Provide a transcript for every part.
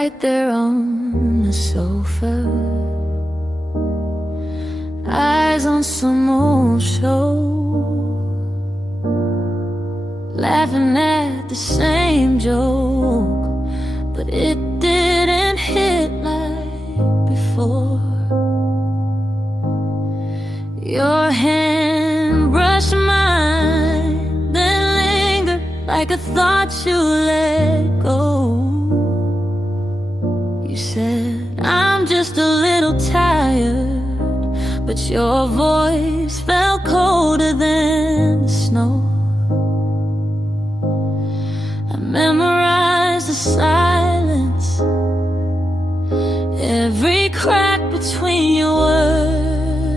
right there on the sofa, eyes on some old show, laughing at the same joke, but it didn't hit like before. Your hand brushed mine, then lingered like a thought you let go. You said, I'm just a little tired, but your voice felt colder than the snow. I memorized the silence, every crack between your words.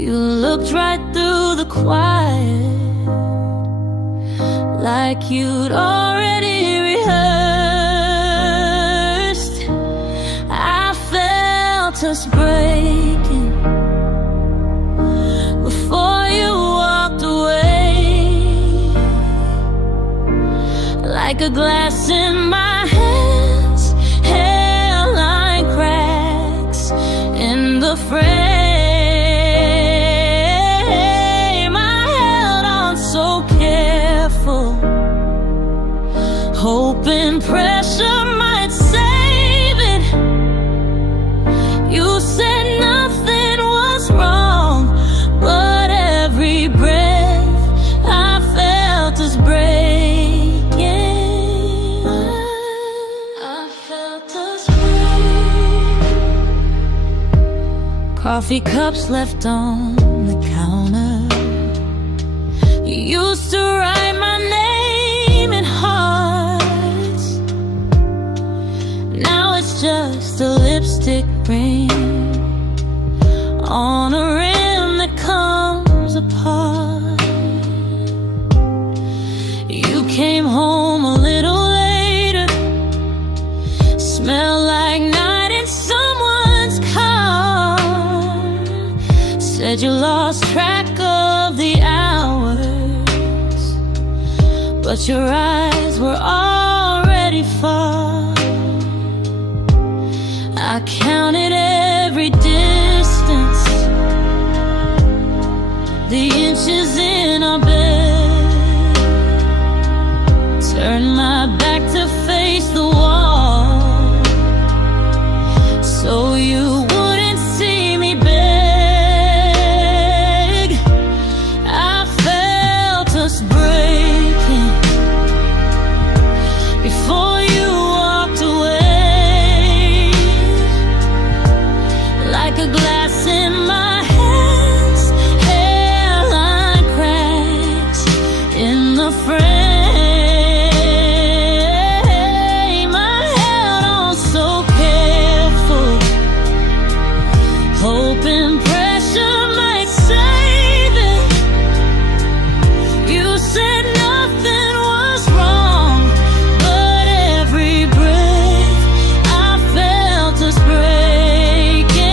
You looked right through the quiet, like you'd already rehearsed. I felt us breaking before you walked away, like a glass in my hands, hairline cracks in the frame. I held on so careful, hoping pressure might save it. You said nothing was wrong, but every breath I felt us breaking. I felt us break. Coffee cups left on the counter. You used to write my name in hearts. Now it's just a lipstick ring on a rim that comes apart. You came home a little later, smelled like night in someone's car. Said you lost track of the hours, but your eyes were already far. I counted every distance, the inches in our bed, turned my back to face the wall, so you wouldn't see me beg. I felt us breaking before you walked away, like a glass in my hands, hairline cracks in the frame. I held on so careful, hoping pressure might save it. You said nothing was wrong, but every breath I felt us breaking.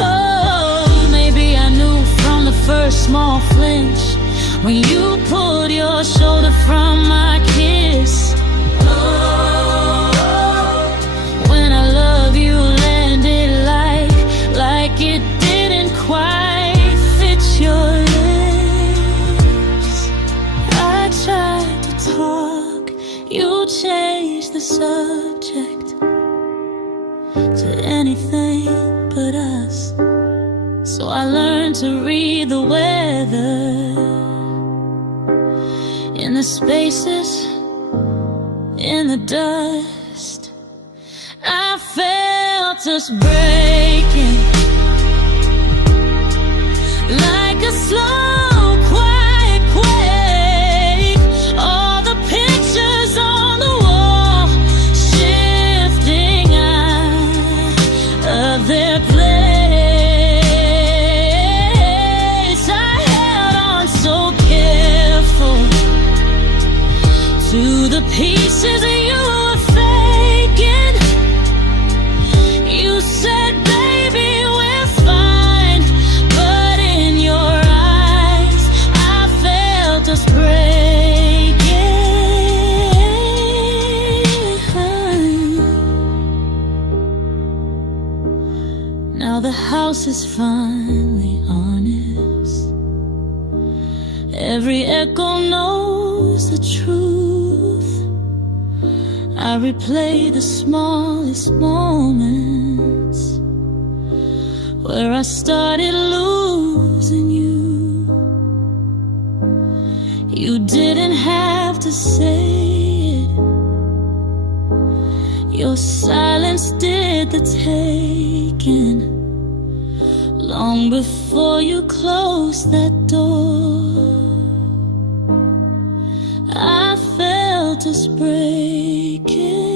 Oh, maybe I knew from the first small flinch when you pulled your shoulder from my kiss. Oh, when I love you landed like it didn't quite fit your lips. I tried to talk, you changed the subject to anything but us. So I learned to read the weather in the spaces, in the dust. I felt us breaking like a slow, quiet quake. All the pictures on the wall shifting out of their place. I held on so careful to the pieces you were faking. You said, baby, is finally honest. Every echo knows the truth. I replay the smallest moments where I started losing you. You didn't have to say it. Your silence did the taking. Long before you closed that door, I felt us breaking.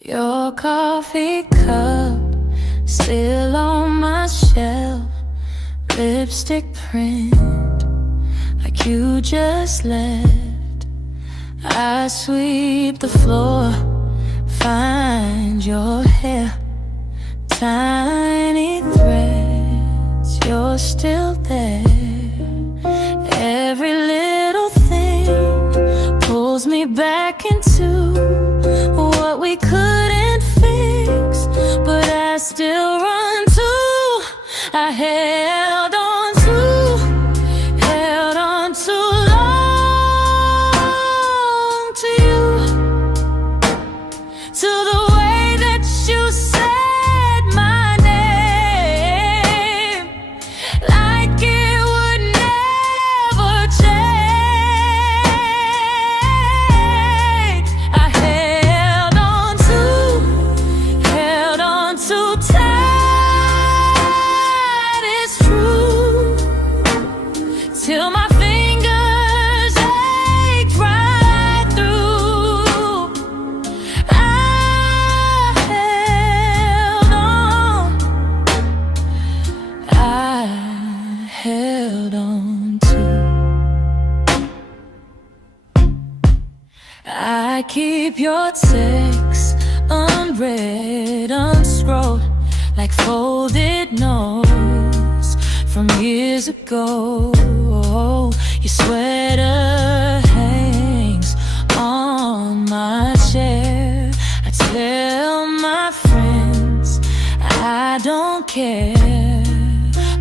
Your coffee cup still on my shelf, lipstick print like you just left. I sweep the floor, find your hair, tiny threads, you're still there. Every little thing pulls me back into what we couldn't fix, but I still run to. I held on too long to you, to the way that you said my name, like it would never change. I held on too tight, it's true, till my fingers ached right through. I held on too. I keep your texts unread, unscrolled, like folded notes from years ago. Your sweater hangs on my chair. I tell my friends I don't care,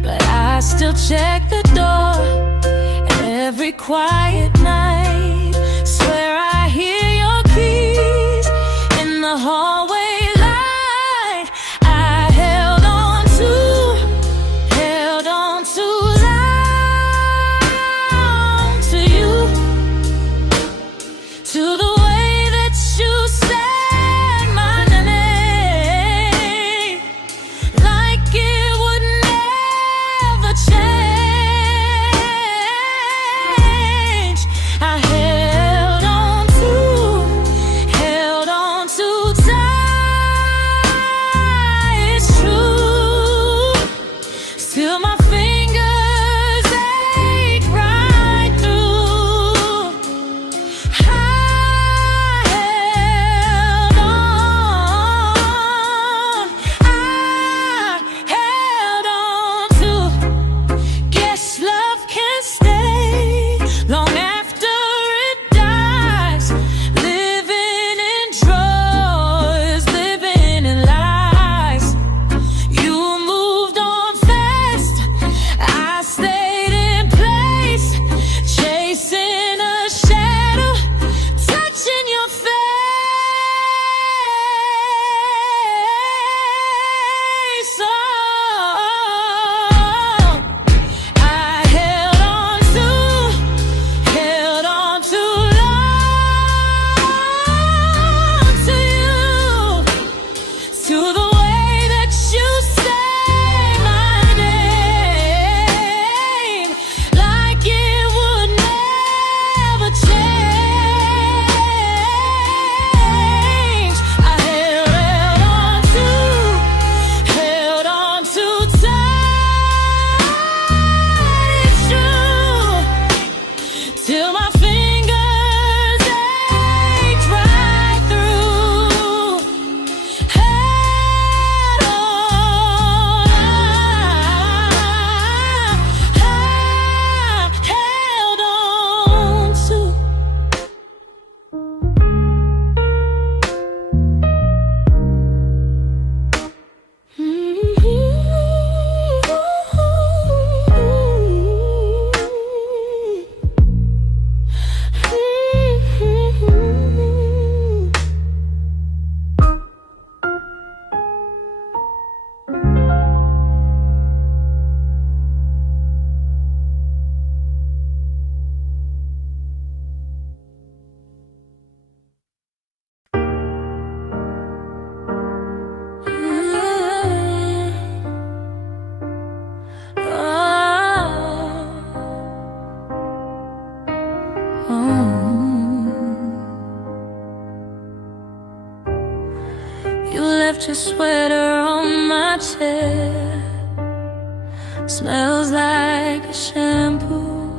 but I still check the door every quiet night. Swear I hear your keys in the hallway light. I held on too long to you, to the way that you said my name, like it would never change. I held You left your sweater on my chair. Smells like a shampoo,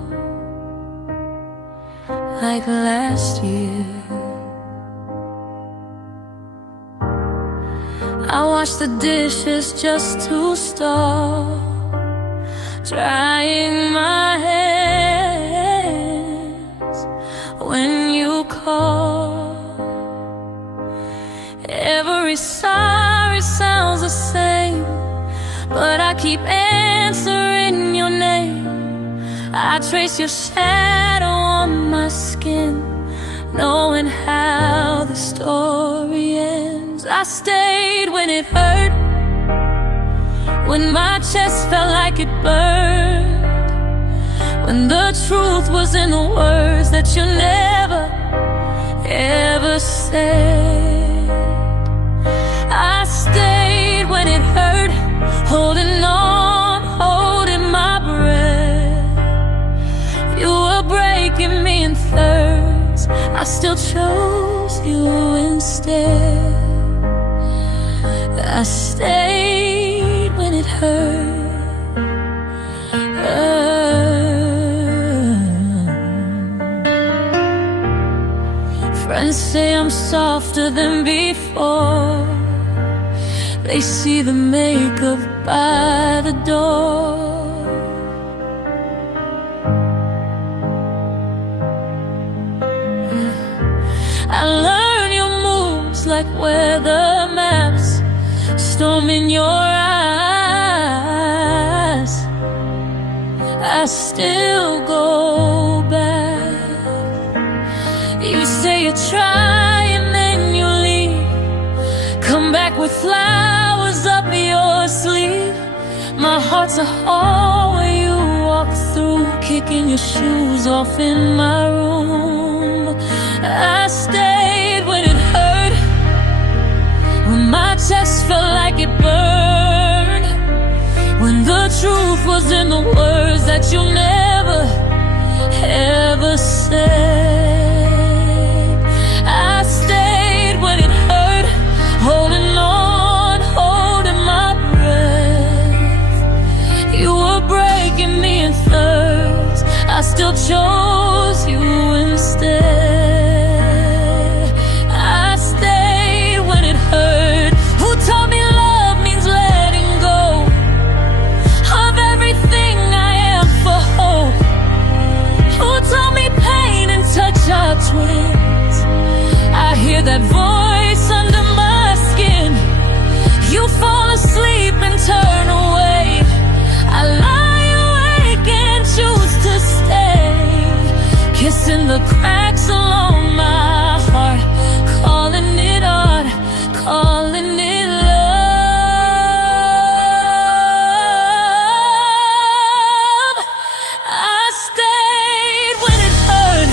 like last year. I wash the dishes just to stop drying my hands when you call. Every sorry sounds the same, but I keep answering your name. I trace your shadow on my skin, knowing how the story ends. I stayed when it hurt, when my chest felt like it burned, when the truth was in the words that you never, ever said. I stayed when it hurt, holding on, holding my breath. You were breaking me in thirds, I still chose you instead. I stayed when it hurt. Friends say I'm softer than before. They see the makeup by the door. I learn your moves like weather maps, storm in your eyes. I still go back. You say you try and then you leave, come back with flowers up your sleeve. My heart's a hall where you walk through, kicking your shoes off in my room. I stayed when it hurt, when my chest felt like it burned, when the truth was in the words that you never, ever said. I stayed when it hurt, holding on, holding my breath. You were breaking me in thirds, I still chose you instead. I stayed when it hurt. Who told me love means letting go of everything I am for hope? Who told me pain and touch are twins? I hear that voice under my skin. You fall asleep and turn away. I lie awake and choose to stay, kissing the cracks along my heart, calling it art, calling it love. I stayed when it hurt,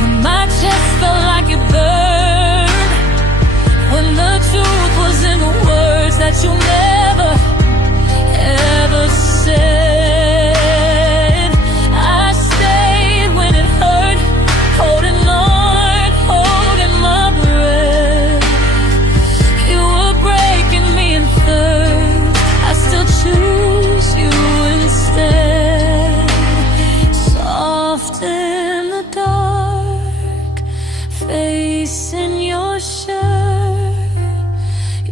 when my chest felt like it burned, when the truth was in the words that you never, ever said. I stayed when it hurt, holding on, holding my breath. You were breaking me in thirds, I still choose you instead. Soft in the dark, face in your shirt.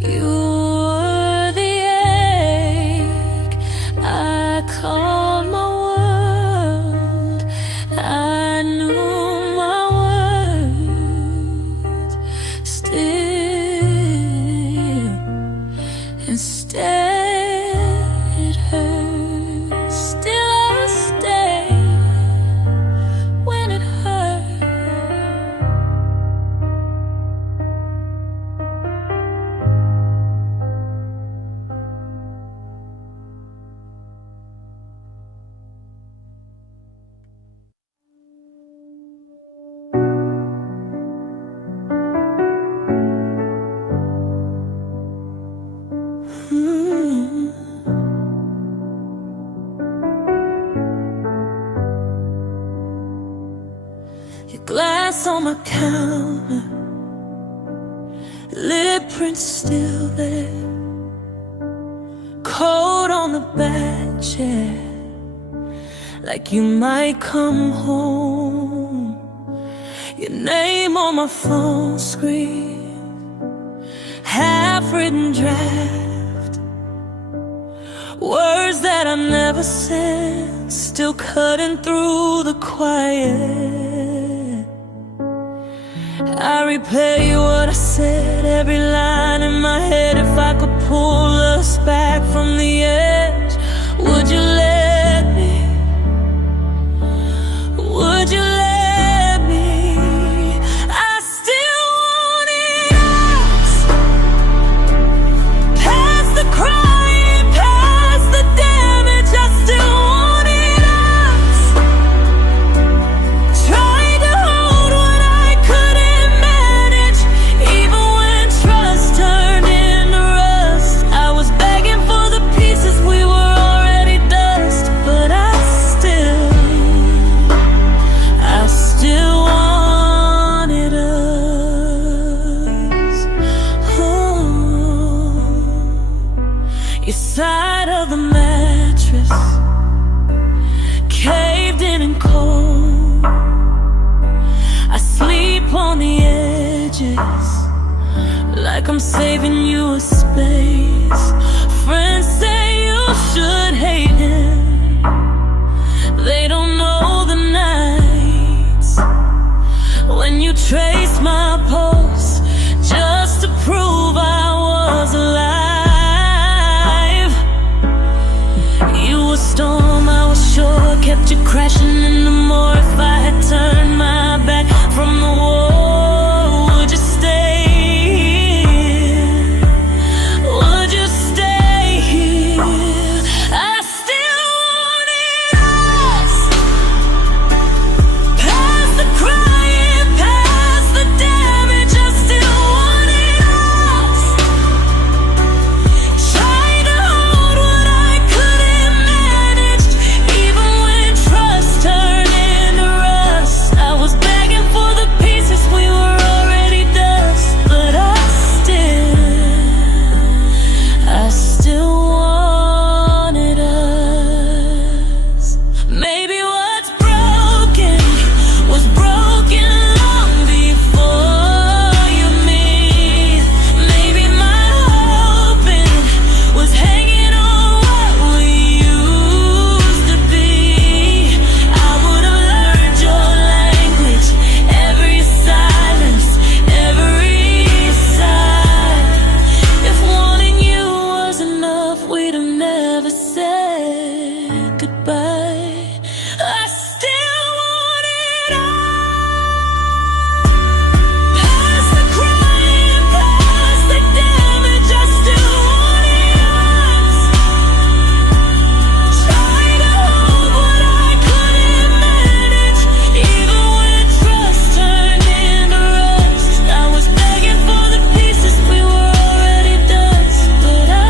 You were the ache I called my world. I knew my worth still. Instead it hurts. Still I stay when it hurts. Your glass on my counter, lip handprint's still there, coat on the bed chair, like you might come home. Your name on my phone screen, half-written draft, words that I never said, still cutting through the quiet. I replay what I said, every line in my head. If I could pull us back from the edge, would you let me? Would you let me? I still want it us, past the crying, past the damage. I still want it us, trying to hold what I couldn't manage, even when trust turned into rust. I was begging for the pieces, we were already dust, but I still wanted us. Oh. Your side of the mattress caved in and cold. I sleep on the edges, like I'm saving you a space. Friends say you should hate him, they don't know the nights when you trace my pulse just to prove I was alive. You were storm, I was sure, kept you crashing into more. If I had turned my back from the war, would you stay here? Would you stay here? I still want it us, past the crying, past the damage. I still want it us, trying to hold what I couldn't manage, even when trust turned into rust. I was begging for the pieces, we were already dust, but I still wanted us. Maybe what's broken was broken long before you meet. Maybe my hoping was hanging on what we used to be. I would have learned your language, every silence, every sigh. If wanting you was enough, we'd have never said goodbye. I still want it all, past the crying, past the damage. I still want it us, trying to hold what I couldn't manage, even when trust turned into rust. I was begging for the pieces, we were already dust, but I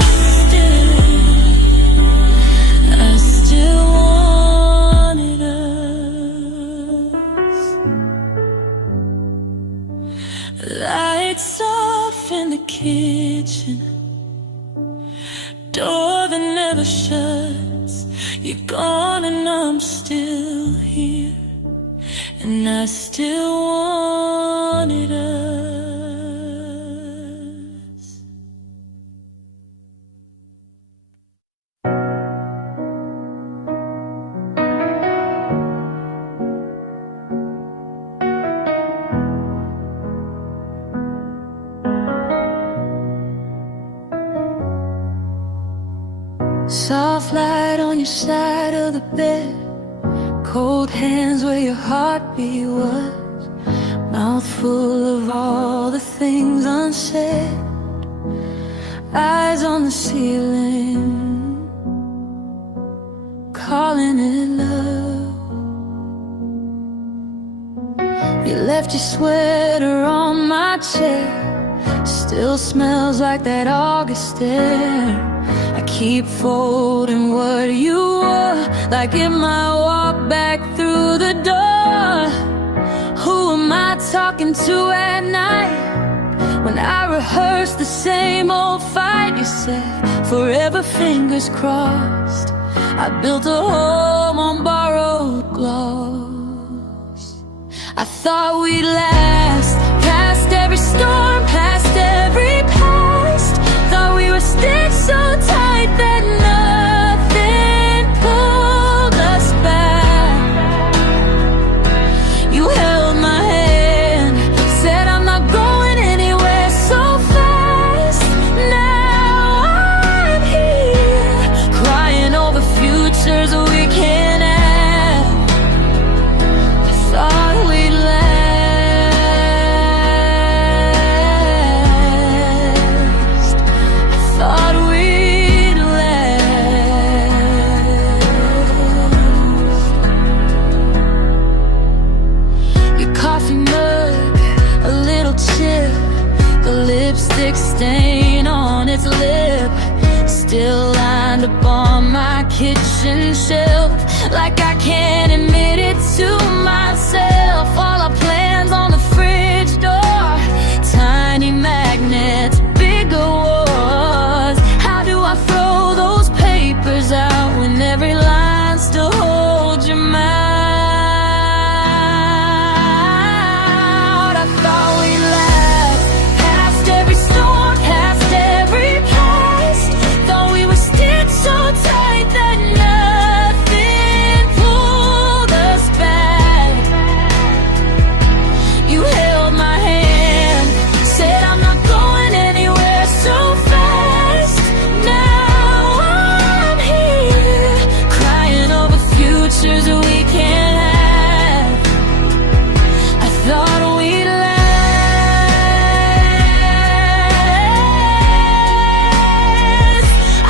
still wanted us. Lights off in the kitchen, door that never shuts. You're gone and I'm still here, and I still wanted us. Soft light on your side of the bed, cold hands where your heartbeat was, mouth full of all the things unsaid, eyes on the ceiling, calling it love. You left your sweater on my chair, still smells like that August air. I keep folding what you wore, like it might walk back through the door. Who am I talking to at night When I rehearsed the same old fight, you said, forever fingers crossed. I built a home on borrowed gloss. I thought we'd last, past every storm, past every past. Thought we were stitched so tight that nothing pulled us back. You held my hand, said I'm not going anywhere so fast. Now I'm here, crying over futures we can't have. I thought we'd last. I thought we'd last. Your coffee mug, a little chip, the lipstick stain on its lip, still lined up on my kitchen shelf. Like I can't admit it to myself. All our plans on the fridge door, tiny magnets, bigger wars. How do I throw those papers out when every line still holds your mouth? I thought we'd last, past every storm, past every past. Thought we were stitched so tight that nothing pulled us back. You held my hand, said I'm not going anywhere so fast. Now I'm here, crying over futures we can't have. I thought we'd last.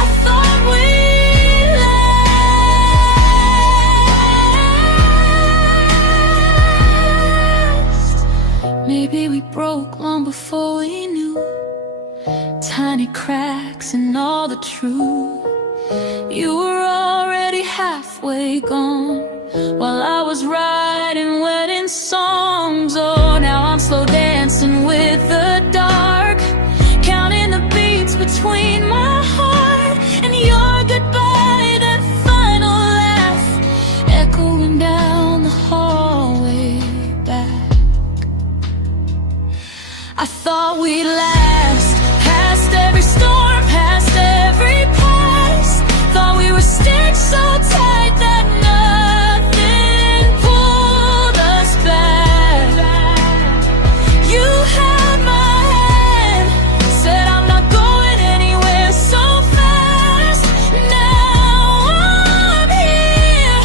I thought we'd last. Maybe we broke long before we knew. Tiny cracks in all the truth. You were already halfway gone while I was writing wedding songs. Oh, now I'm slow dancing with the dark, counting the beats between my heart and your goodbye. That final laugh echoing down the hallway back. I thought we'd last, past every storm, past every past. Thought we were stitched so tight that nothing pulled us back. You had my hand, said I'm not going anywhere so fast. Now I'm here,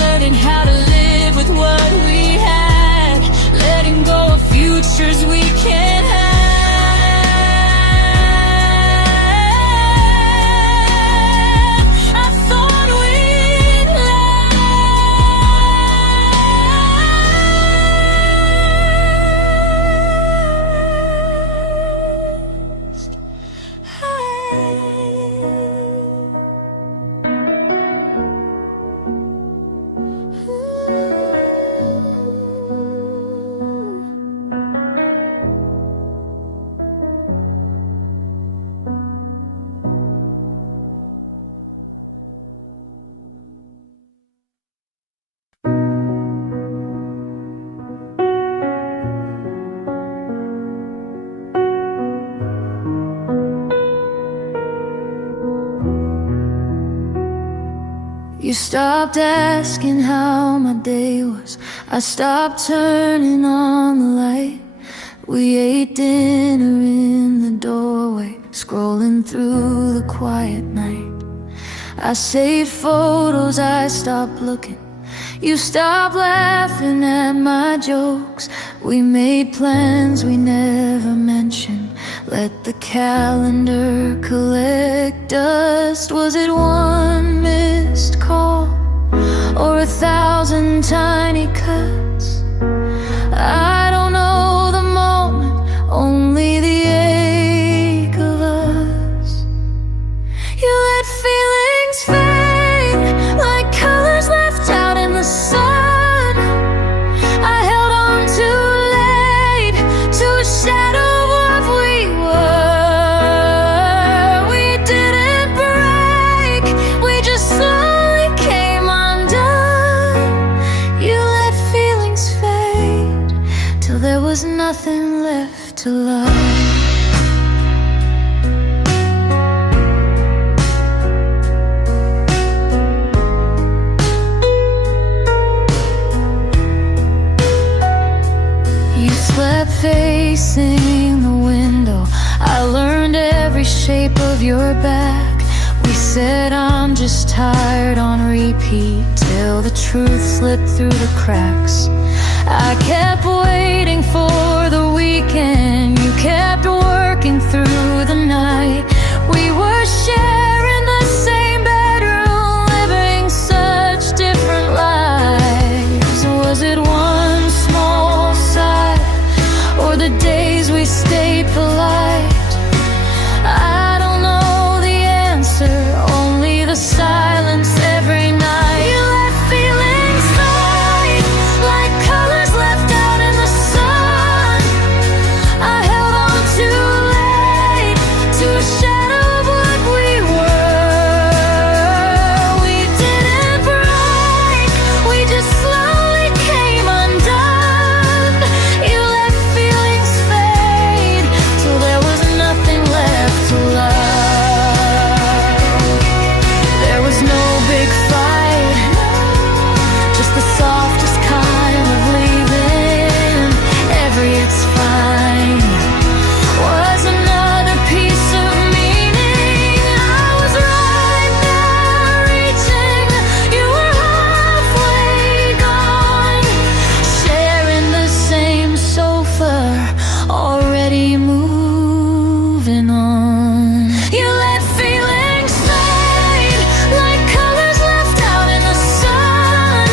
learning how to live with what we had, letting go of futures we can't have. I thought we'd You stopped asking how my day was. I stopped turning on the light. We ate dinner in the doorway, scrolling through the quiet night. I saved photos, I stopped looking. You stopped laughing at my jokes. We made plans we never mentioned. Let the calendar collect dust. Was it one missed call or 1,000 tiny cuts? I don't know the moment, only the ache of us. You let feelings fade like colors left out in the sun. I held on too late to a shadow of what we shape of your back. We said I'm just tired on repeat, till the truth slipped through the cracks. I kept waiting for the weekend, you kept working through the night. We were sharing the same bedroom, living such different lives. Was it one small sigh, or the days we stayed polite? I don't know the answer, only the silence every night. You let feelings fade like colors left out in the sun. I held on too late to a shadow of what we were. We didn't break, we just slowly came undone. You let feelings fade till there was nothing left to love. There was no big fight, just the softest kind of leaving. Every it's fine was another piece of meaning. I was right there reaching, you were halfway gone. Sharing the same sofa, already moving on. You let feelings fade like colors left out in the sun.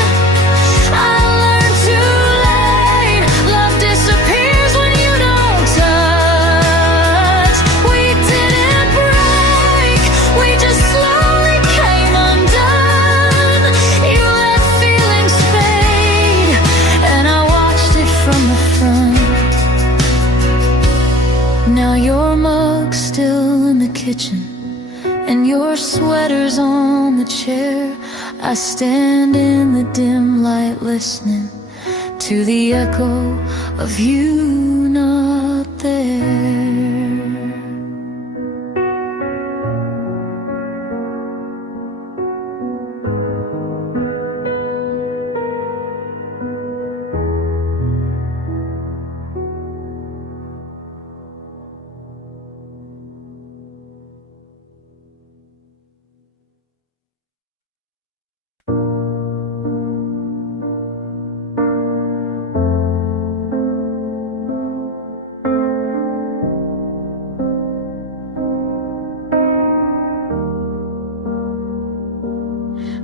I learned too late, love disappears when you don't touch. We didn't break, we just slowly came undone. You let feelings fade, and I watched it from the front. Now your mug's still in the kitchen, and your sweater's on the chair. I stand in the dim light listening to the echo of you not there.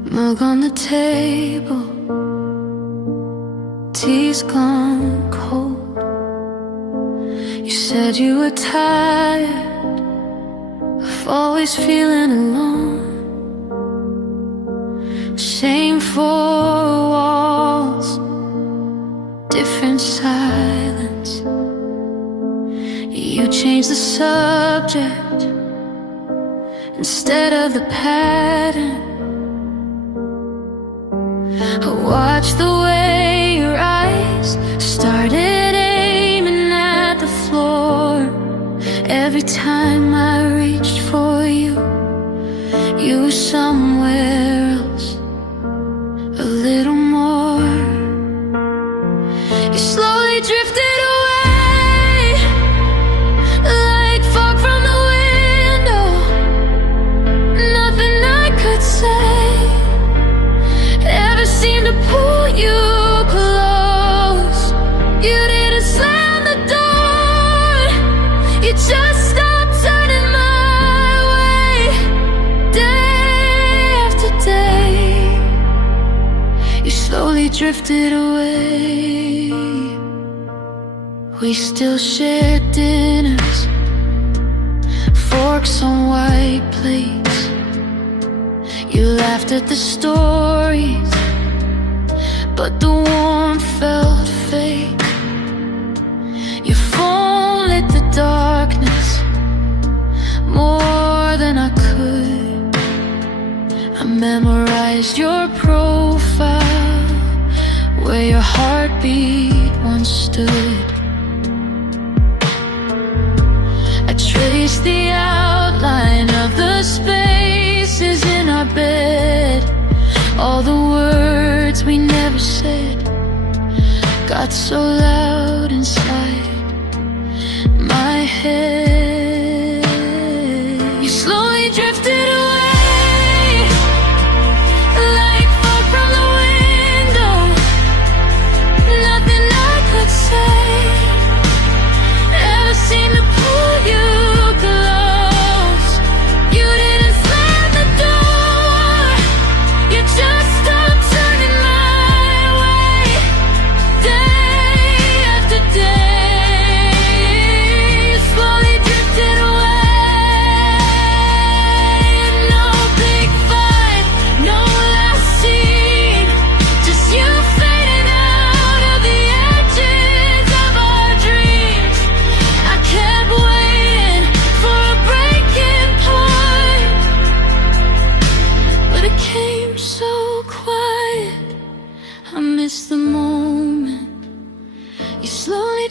Mug on the table, tea's gone cold. You said you were tired of always feeling alone. Shameful walls, different silence. You changed the subject instead of the pattern. Watch the way your eyes started aiming at the floor. Every time I reached for you, you were somewhere else, a little more. You slowly drifted away, like fog from the window. Nothing I could say ever seemed to pull you close. You didn't slam the door, you just stopped turning my way. Day after day, you slowly drifted away. We still shared dinners, forks on white plates. You laughed at the stories, but the warmth felt fake. Your phone lit the darkness more than I could. I memorized your profile, where your heartbeat once stood. I traced the outline of the spaces in our bed. All the words we never said got so loud inside my head.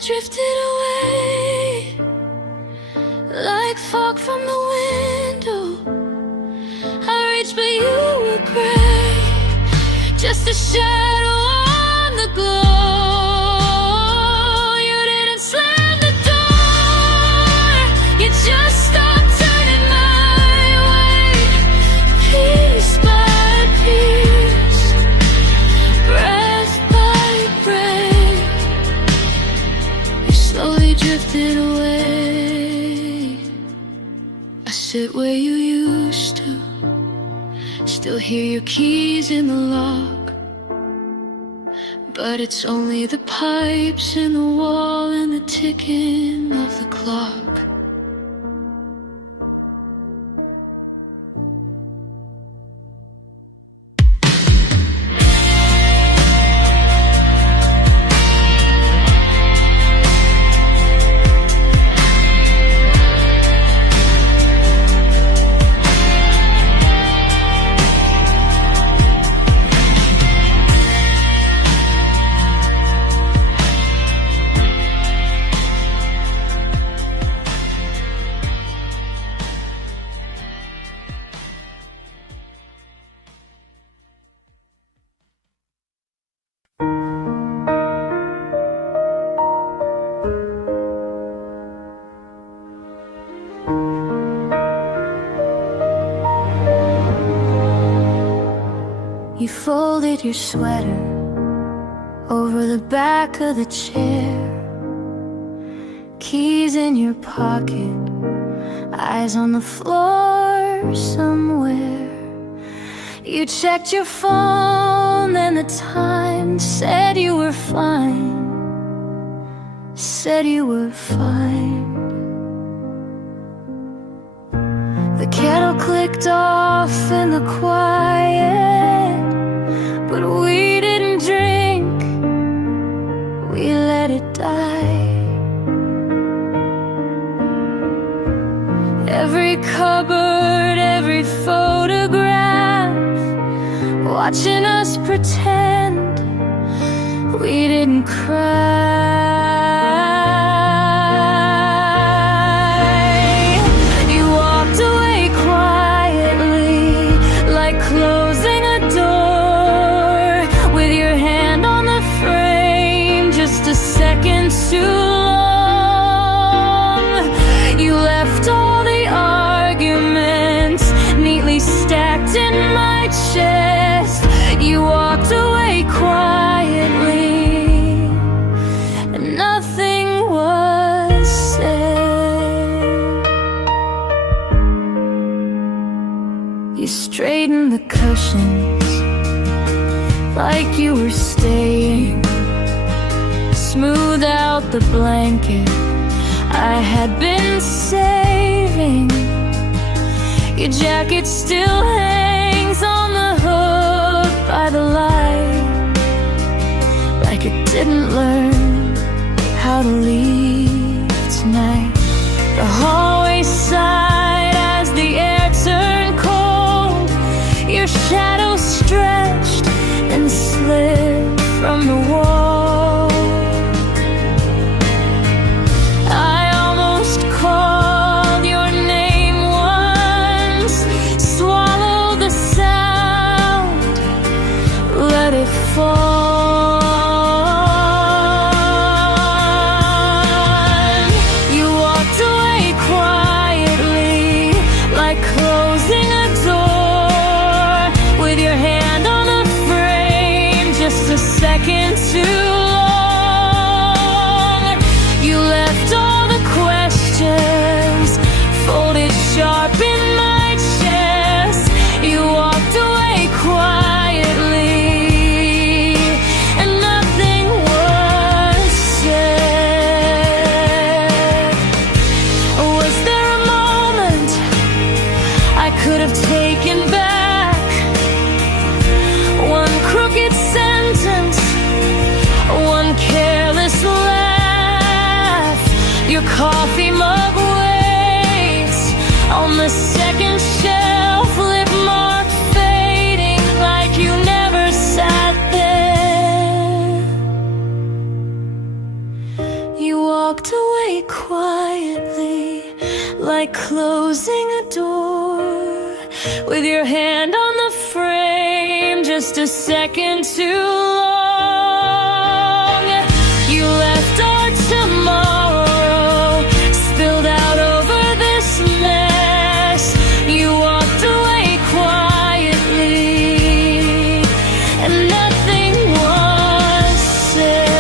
drifted away like fog from the window. I reached, but you were gray, just a shadow on the glow. You didn't slam the door, you just stopped turning my way. Piece by piece, breath by breath, you slowly drifted away. I sit where you used to, still hear your keys in the lock, but it's only the pipes in the wall and the ticking of the clock. You folded your sweater over the back of the chair, keys in your pocket, eyes on the floor somewhere. You checked your phone, then the time said you were fine, said you were fine. The kettle clicked off in the quiet, but we didn't drink, we let it die. Every cupboard, every photograph, watching us pretend we didn't cry. You walked away quietly, like closing a door, with your hand on the frame, just a second too long. You left all the arguments neatly stacked in my chest. You walked away quietly, and nothing was said. You straightened the cushions like you were staying, smoothed out the blanket I had been saving. Your jacket still hangs on the hook by the light, like it didn't learn how to leave tonight. The hallway sighed as the air turned cold. Your shadow stretched and slid from the wall. I almost called your name once, swallowed the sound, let it fall. You walked away quietly, like closing a door, with your hand on the frame, just a second too long. You left all the questions folded sharp in my chest. You walked away quietly, and nothing was said. Was there a moment I could have taken back? One crooked sentence, one careless laugh. Your coffee mug waits on the second shelf, lip mark fading like you never sat there. You closing a door, with your hand on the frame just a second too long. You left our tomorrow spilled out over this mess. You walked away quietly and nothing was said.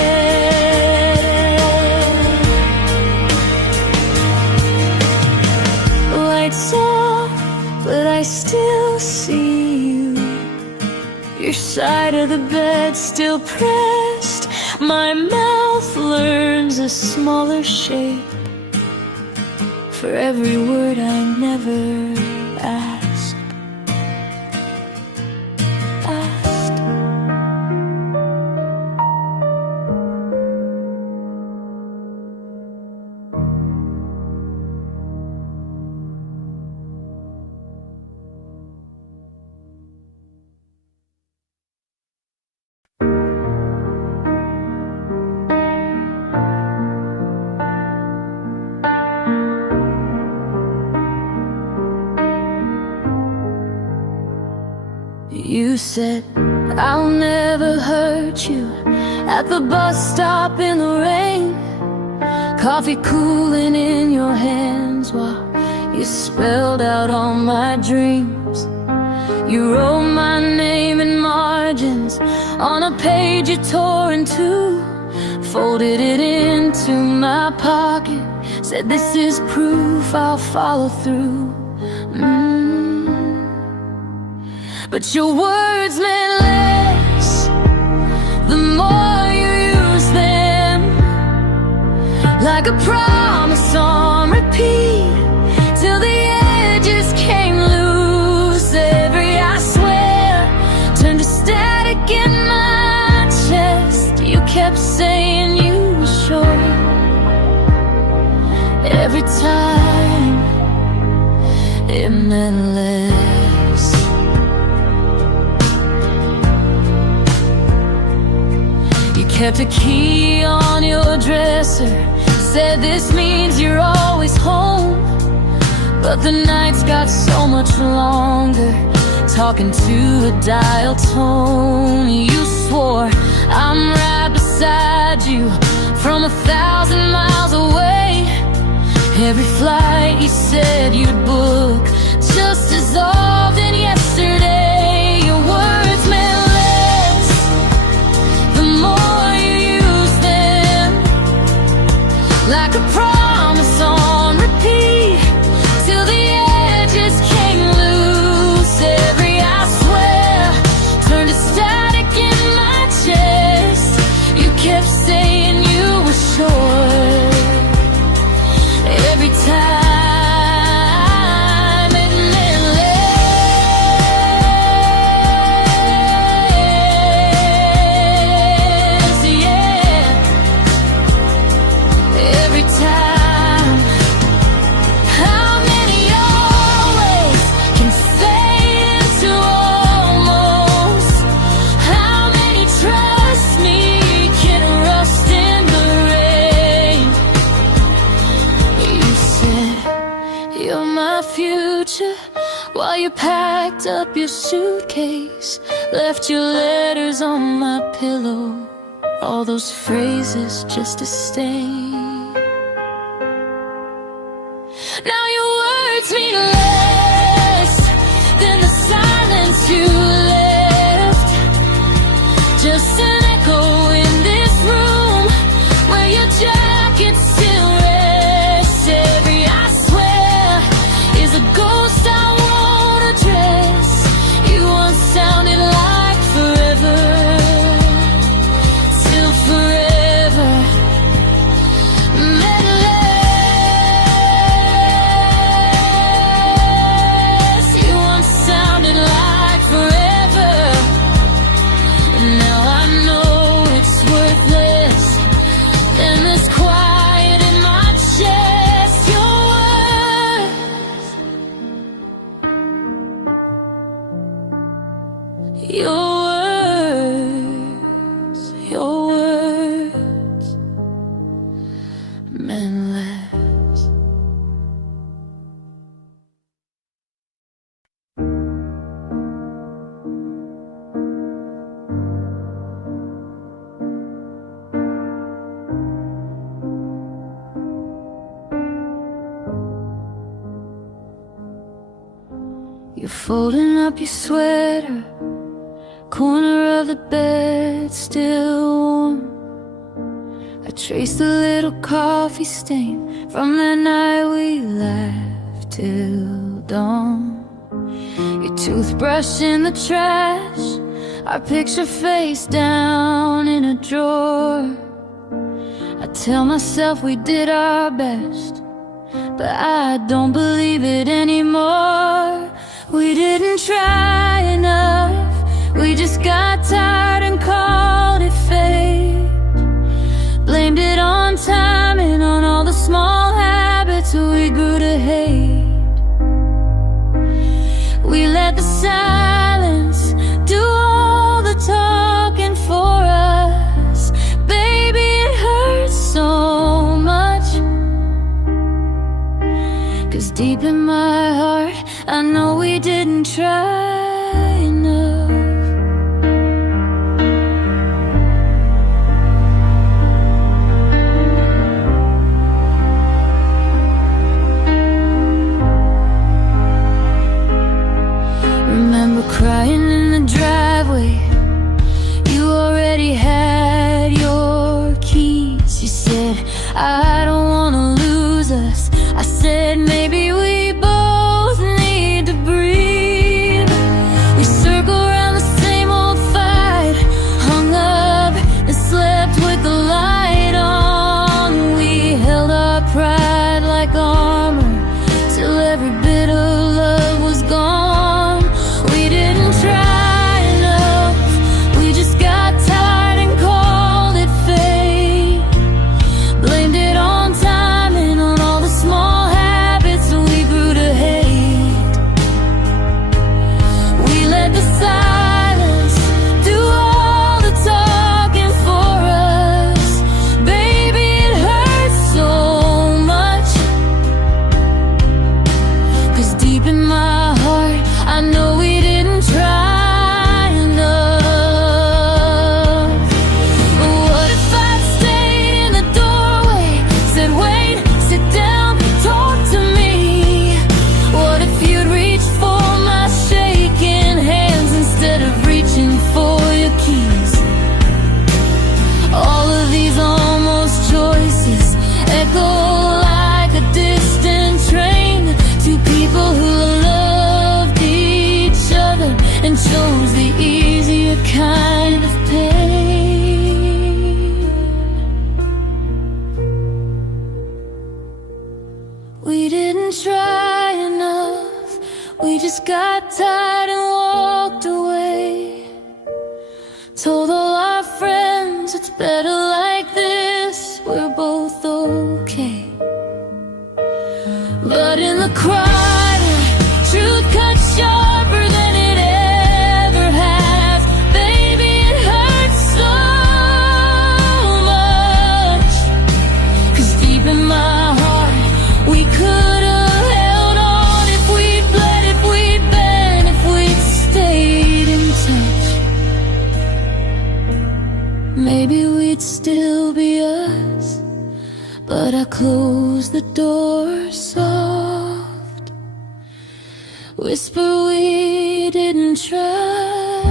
Lights off, but I still see you. Your side of the bed still pressed. My mouth learns a smaller shape for every word I never asked. You said, I'll never hurt you, at the bus stop in the rain. Coffee cooling in your hands while you spelled out all my dreams. You wrote my name in margins on a page you tore in two, folded it into my pocket, said this is proof I'll follow through. But your words meant less the more you use them, like a promise on repeat, till the edges came loose. Every I swear turned to static in my chest. You kept saying you were sure. Every time it meant less. Kept a key on your dresser, said this means you're always home. But the nights got so much longer, talking to a dial tone. You swore I'm right beside you from 1,000 miles away. Every flight you said you'd book just dissolved in yesterday. Your words meant less the more like a promise on repeat, till the edges came loose. Every I swear turned to static in my chest. You kept saying you were sure. Every time it meant less, yeah. Every time, how many always can fade into almost? How many trust me can rust in the rain? You said you're my future while you packed up your suitcase, left your letters on my pillow, all those phrases just a stain. Now your words mean less than the silence you left, just an echo in this room where your jacket still rests. Every I swear is a ghost I won't address. You once sounded like forever, till forever meant less. You once sounded like forever, and now I know it's worthless. Then there's quiet in my chest. Your words meant less. You're folding up your sweater, corner of the bed still warm. I traced a little coffee stain from the night we laughed till dawn. Your toothbrush in the trash, our picture face down in a drawer. I tell myself we did our best, but I don't believe it anymore. We didn't try enough, we just got tired and called it fate. Blamed it on time and on all the small habits we grew to hate. We let the silence do all the talking for us. Baby, it hurts so much, 'cause deep in my heart I know we didn't try enough. Remember crying in the driveway, you already had your keys. You said, I don't wanna lose us. I said, maybe we both need to breathe. We circled around the same old fight, hung up and slept with the light on. We held our pride like armor till every bit of love was gone. We didn't try enough, we just got tired and called it fate. Blamed it on time and on all the small habits we grew to hate. We let the silence do all the talking for us. Baby, it hurts so much, 'cause deep in my heart I know we didn't try enough. What if I'd stayed in the doorway, said wait, sit down, talk to me? What if you'd reached for my shaking hands instead of reaching for your keys? All of these almost choices echo like a distant train. Two people who loved each other and chose the easier kind of pain. We didn't try enough, we just got tired and walked away. Told all our friends it's better like this, we're both okay. But in the quiet, truth cuts sharper than it ever has. Baby, it hurts so much, 'cause deep in my heart we could have held on if we'd bled, if we'd been, if we'd stayed in touch. Maybe we'd still be us, but I closed the door soft. Whisper we didn't try